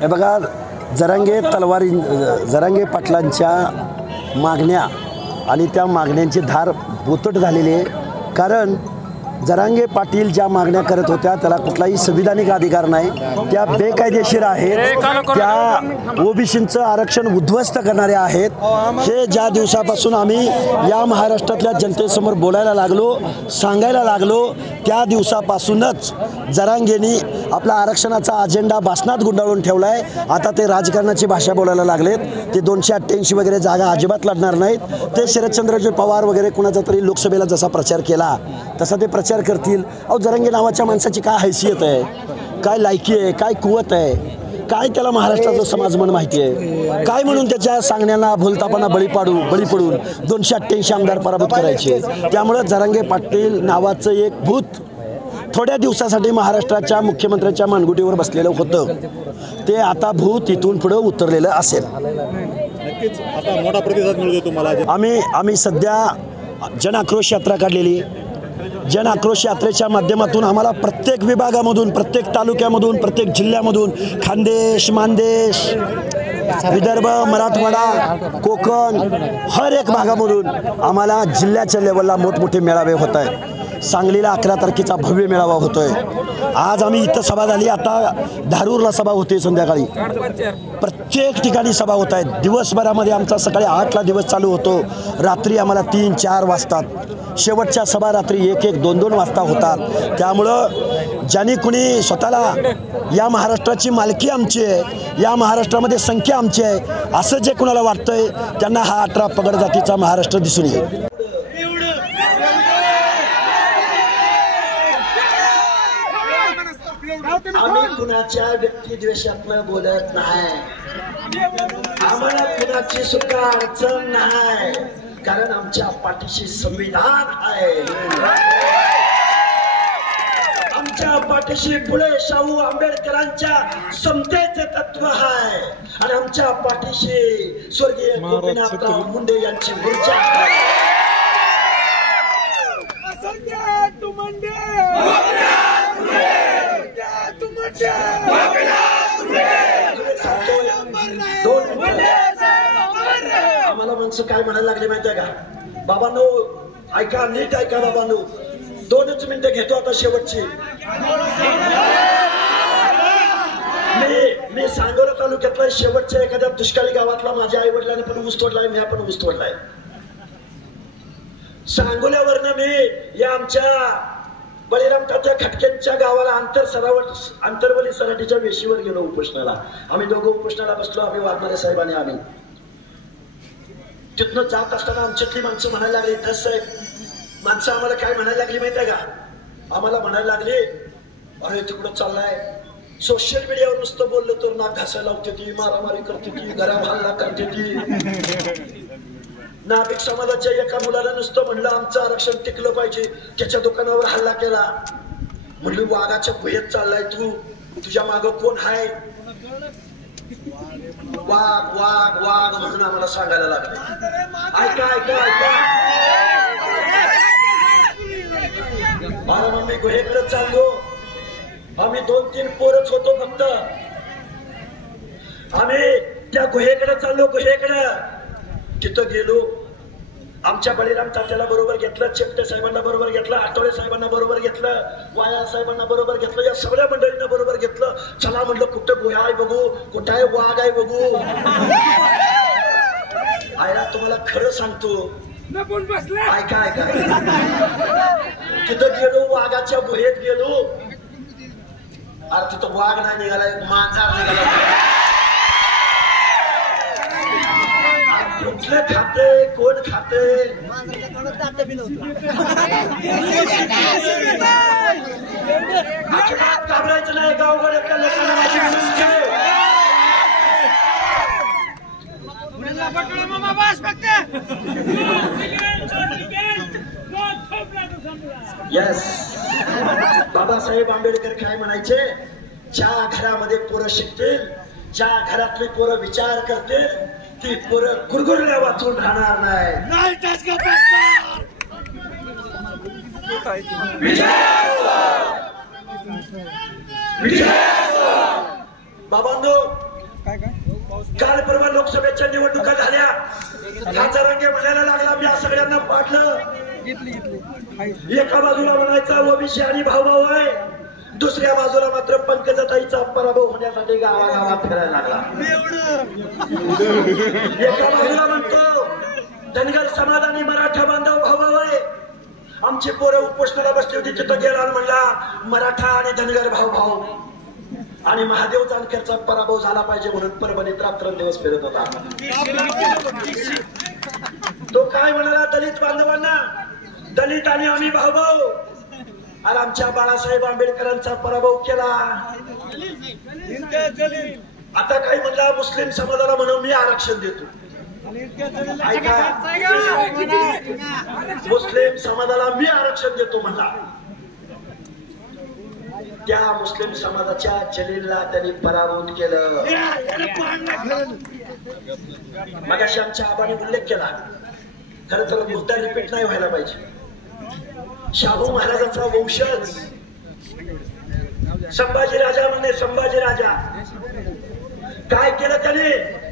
हे बघा, जरांगे पाटलांच्या मागण्या आणि त्या मागण्यांची धार बोचट झालेली आहे. कारण जरांगे पाटील ज्या मागण्या करत होत्या त्याला कुठलाही संविधानिक अधिकार नाही, त्या बेकायदेशीर आहेत, त्या ओबीसींचं आरक्षण उद्ध्वस्त करणारे आहेत. हे ज्या दिवसापासून आम्ही या महाराष्ट्रातल्या जनतेसमोर बोलायला लागलो, सांगायला लागलो, त्या दिवसापासूनच जरांगेंनी आपला आरक्षणाचा अजेंडा भाषणात गुंडाळून ठेवला आहे. आता ते राजकारणाची भाषा बोलायला लागलेत. ते 288 वगैरे जागा अजिबात लढणार नाहीत. ते शरदचंद्रजी पवार वगैरे कुणाचा तरी लोकसभेला जसा प्रचार केला तसा ते प्रचार करतील. अहो, जरांगे नावाच्या माणसाची काय हैसियत आहे, काय लायकी आहे, काय कुवत आहे, काय त्याला महाराष्ट्राचं समाजमन माहिती आहे, काय म्हणून त्याच्या सांगण्याला भुलतापांना बळी पडून 288 आमदार पराभूत करायचे. त्यामुळं जरांगे पाटील नावाचं एक भूत थोड्या दिवसासाठी महाराष्ट्राच्या मुख्यमंत्र्यांच्या मानगुटीवर बसलेलं होतं, ते आता भूत इथून पुढे उतरलेलं असेल. नक्कीच आता मोठा प्रतिसाद मिळतो तुम्हाला. आम्ही सध्या जन आक्रोश यात्रा काढलेली. जन आक्रोश यात्रेच्या माध्यमातून आम्हाला प्रत्येक विभागामधून, प्रत्येक तालुक्यामधून, प्रत्येक जिल्ह्यामधून, खानदेश, मानदेश, विदर्भ, मराठवाडा, कोकण, हर एक भागामधून आम्हाला जिल्ह्याच्या लेवलला मोठमोठे मेळावे होत आहेत. सांगलीला 11 तारखेचा भव्य मेळावा होतोय. आज आम्ही इथं सभा झाली, आता धारूरला सभा होते संध्याकाळी. प्रत्येक ठिकाणी सभा होत आहेत. दिवसभरामध्ये आमचा सकाळी 8ला दिवस चालू होतो, रात्री आम्हाला 3-4 वाजतात. शेवटच्या सभा रात्री 1-1, 2-2 वाजता होतात. त्यामुळं ज्यांनी कुणी स्वतःला या महाराष्ट्राची मालकी आमची आहे, या महाराष्ट्रामध्ये संख्या आमची आहे असं जे कुणाला वाटतंय त्यांना हा 18 पगड जातीचा महाराष्ट्र दिसून येईल. आम्ही कुणाच्या व्यक्तिद्वेषातनं बोलत नाही, आम्हाला कुणाची सुद्धा अडचण नाही, कारण आमच्या पाठीशी संविधान आहे. आमच्या पाठीशी फुले शाहू आंबेडकरांच्या समतेचे तत्व आहे आणि आमच्या पाठीशी स्वर्गीय गोपीनाथराव मुंडे यांची ऊर्जा आहे. आम्हाला माणसं काय म्हणायला लागले माहितीये का, बाबांनो ऐका, नीट ऐका बाबांनो, 2च मिनिटं घेतो आता शेवटची. मी सांगोला तालुक्यातला शेवटच्या एखाद्या दुष्काळी गावातला माझ्या आई वडिलांनी पण ऊस तोडलाय, मी पण ऊस तोडलाय. सांगोल्यावरनं मी या आमच्या बळीराम तात्या खटकेंच्या गावाला आंतरवली सराटीच्या वेशीवर गेलो उपोषणाला. आम्ही दोघं उपोषणाला बसलो, आम्ही वाघमारे साहेबांनी. आम्ही तिथनं जात असताना आमच्यातली माणसं म्हणायला लागली, दस साहेब, माणसं आम्हाला काय म्हणायला लागली माहितीये का, आम्हाला म्हणायला लागली, अरे तिकडं चाललाय, सोशल मीडियावर नुसतं बोललं तर नाक घासायला लावते ती, मारामारी करते ती, घरावर हल्ला करते ती. नाभिक समाजाच्या एका मुलाला नुसतं म्हणलं आमचं आरक्षण टिकलं पाहिजे, त्याच्या दुकानावर हल्ला केला. म्हणलं वाघाच्या गुहेत चाललाय तू, तुझ्या मागं कोण आहे? वाघ वाघ वाघ म्हणून आम्हाला सांगायला लागले. ऐका ऐका ऐका, बारा मी गुहेकडे चाललो. आम्ही 2-3 पोरच होतो फक्त. आम्ही त्या गुहेकडे चाललो, गुहेकडे. तिथं गेलो, आमच्या बळीराम तात्याला बरोबर घेतलं, चेपटे साहेबांना बरोबर घेतलं, आठवडे साहेबांना बरोबर घेतलं, वाया साहेबांना बरोबर घेतलं, या सगळ्या मंडळींना बरोबर घेतलं. चला म्हणलं कुठं गुहा आहे बघू, कुठं आहे वाघ आहे बघू. आयला तुम्हाला खरं सांगतो, ऐका ऐका, तिथं गेलो, वाघाच्या गुहेत गेलो. अरे तिथं वाघ नाही निघालाय, मांजर निघाला. कुठलं खाते, कोण खाते, घाबरायचं नाही. गावगड एका लोकांना येस, बाबासाहेब आंबेडकर काय म्हणायचे, ज्या घरामध्ये पोरं शिकतील, ज्या घरातली पोरं विचार करतील, ती पोरं गुरगुरल्या वाचून राहणार नाही. बाबांनो, काल परवा लोकसभेच्या निवडणुका झाल्या. हाचा रंगे म्हणायला लागला मी सगळ्यांना पाडलं. एका बाजूला म्हणायचा ओबीसी आणि भाऊ आहे, दुसऱ्या बाजूला मात्र पंकजाताईचा पराभव होण्यासाठी गावागावात फिरायला लागला. एका बाजूला म्हणतो धनगर समाज आणि मराठा बांधव भाऊ आहे, आमची पोरं उपोषणाला बसली होती, तिथं गेला म्हणला मराठा आणि धनगर भाऊ. आणि महादेव जानकरचा पराभव झाला पाहिजे म्हणून परभणीत रात्रंदिवस फिरत होता. तो काय म्हणाला दलित बांधवांना, दलित आणि आम्ही भाऊ. आणि आमच्या बाळासाहेब आंबेडकरांचा पराभव केला. आता काय म्हणला मुस्लिम समाजाला म्हणून मी आरक्षण देतो. ऐका, मुस्लिम समाजाला मी आरक्षण देतो म्हणला. त्या मुस्लिम समाजाच्या जलीलला त्यांनी पराभूत केलं. मगाशी आमच्या आबाने उल्लेख केला, खरं तर मुद्दा रिपीट नाही व्हायला पाहिजे. शाहू महाराजांचा वंशज संभाजी राजा म्हणजे संभाजी राजा काय केलं त्याने?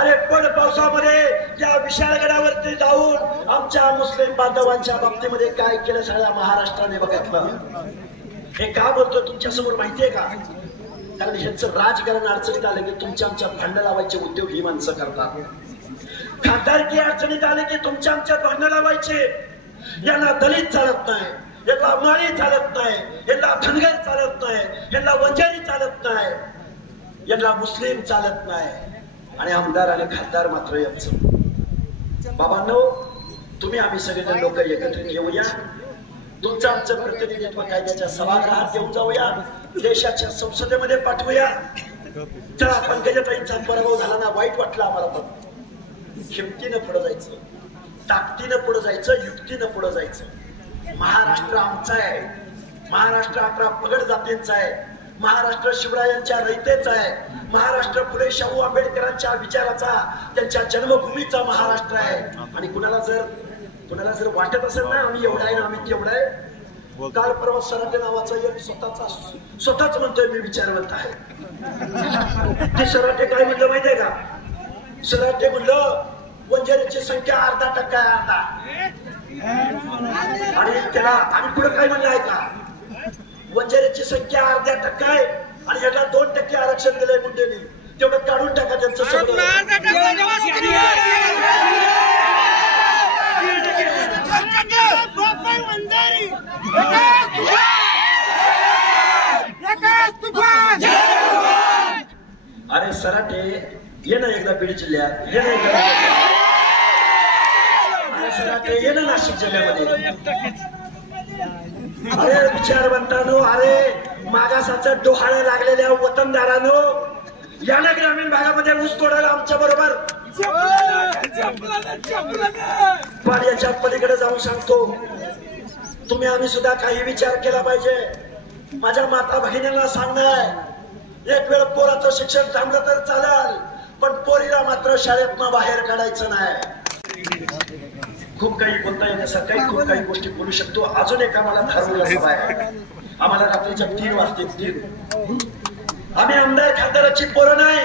अरे पण पावसामध्ये त्या विशाळगडावरती जाऊन आमच्या मुस्लिम बांधवांच्या बाबतीमध्ये काय केलं सगळ्या महाराष्ट्राने बघितलं. हे का बोलतो तुमच्या समोर माहितीये का? कारण ह्यांचं राजकारण अडचणीत आलं की तुमच्या आमच्यात भांडण लावायचे उद्योग ही माणसं करतात. खासदारकी अडचणीत आले की तुमच्या आमच्यात भांडण लावायचे. यांना दलित चालत नाही, यांना माळी चालत नाही, यांना धनगर चालत नाही, यांना वंजारी चालत नाही, यांना मुस्लिम चालत नाही. आणि आमदार आणि खासदार मात्र यांचं. बाबांनो, तुम्ही आम्ही सगळे लोक एकत्रित येऊया, तुमचं आमचं प्रतिनिधित्व कायद्याच्या सभागृहात घेऊन जाऊया, देशाच्या संसदेमध्ये पाठवूया. चला, पंकजाताईंचा पराभव झाला ना, वाईट वाटलं आम्हाला, पण हिमतीनं पुढे जायचं, ताकदीनं पुढे जायचं, युक्तीनं पुढे जायचं. महाराष्ट्र आमचा आहे, महाराष्ट्र 11 पगड जातींचा आहे, महाराष्ट्र शिवरायांच्या रयतेचा आहे, महाराष्ट्र फुले शाहू आंबेडकरांच्या विचाराचा, त्यांच्या जन्मभूमीचा महाराष्ट्र आहे. आणि कुणाला जर वाटत असेल ना आम्ही एवढा आहे ना आम्ही तेवढा आहे, काल परवा सराटे नावाचा एक स्वतःच म्हणतोय मी विचारवंत आहे. ते सराटे काय म्हणलं माहितीये का? सराटे म्हणलं वंजारीची संख्या 0.5% आहे, 0.5. आणि त्याला आणि पुढे काय म्हणलं आहे का? वंजारीची संख्या 0.5% आहे आणि याला 2% आरक्षण दिलंय मुंडेनी, तेवढं काढून टाका त्यांचं सगळं. अरे सराटे ये ना एकदा बीड जिल्ह्यात, ये ना एकदा. अरे सराटे ये ना नाशिक जिल्ह्यामध्ये. अरे विचारवंतांनो, अरे मागासाचं डोहाळे लागलेल्या वतनदारांनो, याला ग्रामीण भागामध्ये ऊस तोडायला आमच्या बरोबर. पण याच्या पलीकडे जाऊन सांगतो, तुम्ही आम्ही सुद्धा काही विचार केला पाहिजे. माझ्या माता भगिनींना सांगणार, एक वेळ पोराचं शिक्षण थांबलं तर चालेल, पण पोरीला मात्र शाळेतनं बाहेर काढायचं नाही. खूप काही बोलता येण्यासारखं काही खूप काही गोष्टी बोलू शकतो. अजून एक आम्हाला ठरवलं सभा आहे, आम्हाला रात्रीच्या 3 वाजतील. आम्ही आमदार खासदाराची पोरं नाही,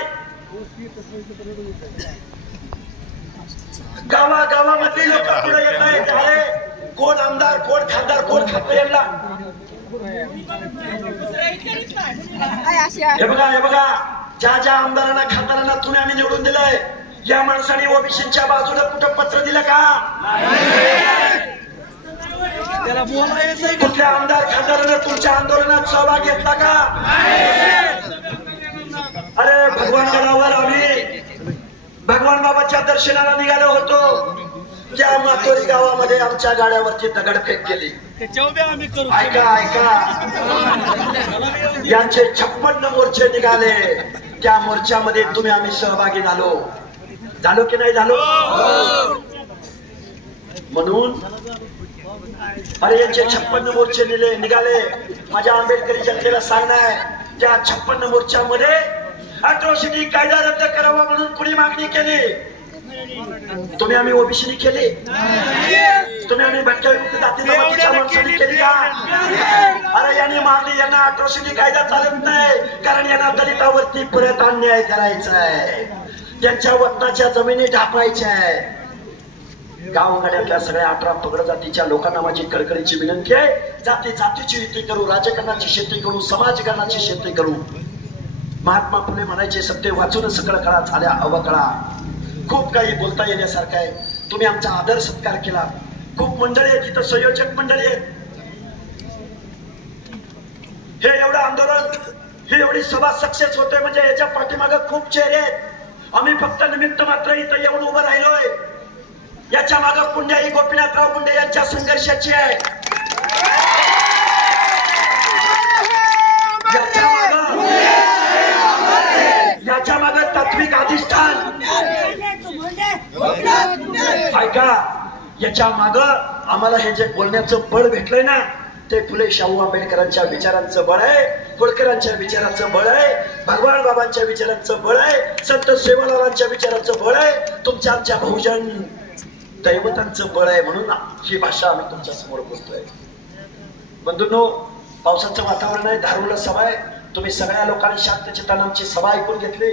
गावागावामधली लोक पुढे येत आहेत. अरे कोण आमदार, कोण खासदार, कोण खातं यांना. हे बघा ज्या आमदारांना खासदारांना तुम्ही आम्ही निवडून दिलंय, या माणसाने ओबीसीच्या बाजूला कुठं पत्र दिलं का? कुठल्या आमदार खासदारानं तुमच्या आंदोलनात सहभाग घेतला का? अरे भगवान गडावर आम्ही भगवान बाबाच्या दर्शनाला निघालो होतो, त्या मातोरी गावामध्ये आमच्या गाड्यावरची दगडफेक केली. ऐका यांचे 56 मोर्चे निघाले, त्या मोर्चामध्ये तुम्ही आम्ही सहभागी झालो की नाही झालो? म्हणून अरे यांचे 56 मोर्चे निघाले. माझ्या आंबेडकरी जनतेला सांगणार, त्या 56 मोर्चामध्ये अॅट्रॉसिटी कायदा रद्द करावा म्हणून कुणी मागणी केली? तुम्ही आम्ही ओबीसीने केली? तुम्ही आम्ही भटक्या विमुक्त जाती जमातीच्या माणसांनी केली का? अरे यांनी मागणी, यांना अॅट्रॉसिटी कायदा चालत नाही, कारण यांना त्या दलितावरती परत अन्याय करायचा आहे, त्यांच्या वतनाच्या जमिनी ढापायच्या आहे. गावगाड्यातल्या सगळ्या 18 पगड जातीच्या लोकांना माझी कळकळीची विनंती आहे, जाती जातीची युती करू, राजकारणाची शेती करू, समाजकारणाची शेती करू. महात्मा फुले म्हणायचे, सत्य वाचून सकळ कळा, झाल्या अवकळा. खूप काही बोलता येण्यासारखं आहे. तुम्ही आमचा आदर सत्कार केला. खूप मंडळी आहेत इथं, संयोजक मंडळी आहेत. हे एवढं आंदोलन, ही एवढी सभा सक्सेस होते म्हणजे याच्या पाठीमागे खूप चेहरे आहेत. आम्ही फक्त निमित्त मात्र इथं येऊन उभं राहिलोय. याच्या मागे पुण्य ही गोपीनाथराव मुंडे यांच्या संघर्षाची आहे. याच्या मागे तात्विक अधिष्ठान ऐका. याच्या मागे आम्हाला हे जे बोलण्याचं बळ भेटलंय ना, ते फुले शाहू आंबेडकरांच्या विचारांचं बळ आहे, होळकरांच्या विचारांचं बळ आहे, भगवान बाबांच्या विचारांचं बळ आहे, संत सेवालालांच्या विचारांचं बळ आहे, तुमच्या आमच्या बहुजन दैवतांचं बळ आहे. म्हणून ही भाषा आम्ही तुमच्या समोर बोलतोय. बंधूंनो, पावसाचं वातावरण आहे, धारूला सभा आहे. तुम्ही सगळ्या लोकांनी शांत चित्तानं आमची सभा ऐकून घेतली.